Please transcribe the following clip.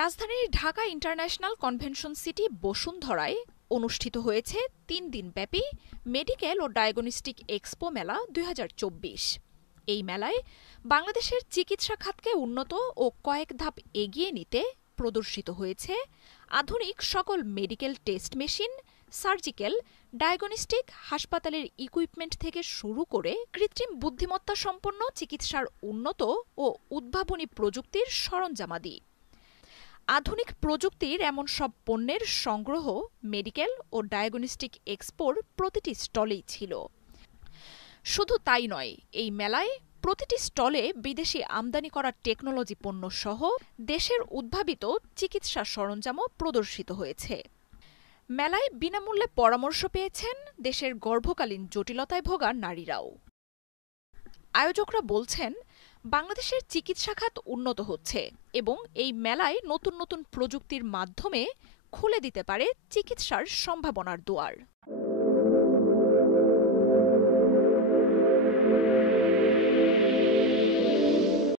রাজধানীর Dhaka international convention city বসুন্ধরায় অনুষ্ঠিত হয়েছে ৩ দিনব্যাপী মেডিকেল ও ডায়াগনস্টিক এক্সপো মেলা ২০২৪। এই মেলায় বাংলাদেশের চিকিৎসা খাতকে উন্নত ও কয়েক ধাপ এগিয়ে নিতে প্রদর্শিত হয়েছে আধুনিক সকল medical test machine, surgical, diagnostic, হাসপাতালের ইকুইপমেন্ট থেকে শুরু করে কৃত্রিম বুদ্ধিমত্তা সম্পন্ন চিকিৎসার উন্নত ও উদ্ভাবনী প্রযুক্তির সরঞ্জামাদি। আধুনিক প্রযুক্তির এমন সব পণ্যের সংগ্রহ মেডিকেল ও ডায়াগনস্টিক এক্সপোর প্রতিটি স্টলেই ছিল। শুধু তাই নয়, এই মেলায় প্রতিটি স্টলে বিদেশি আমদানি করা টেকনোলজি পণ্য সহ দেশের উদ্ভাবিত চিকিৎসা সরঞ্জামও প্রদর্শিত হয়েছে। মেলায় বিনামূল্যে পরামর্শ পেয়েছেন দেশের গর্ভকালীন জটিলতায় ভোগা নারীরাও। আয়োজকরা বলছেন, বাংলাদেশের চিকিৎসা খাত উন্নত হচ্ছে এবং এই মেলায় নতুন নতুন প্রযুক্তির মাধ্যমে খুলে দিতে পারে চিকিৎসার সম্ভাবনার দুয়ার।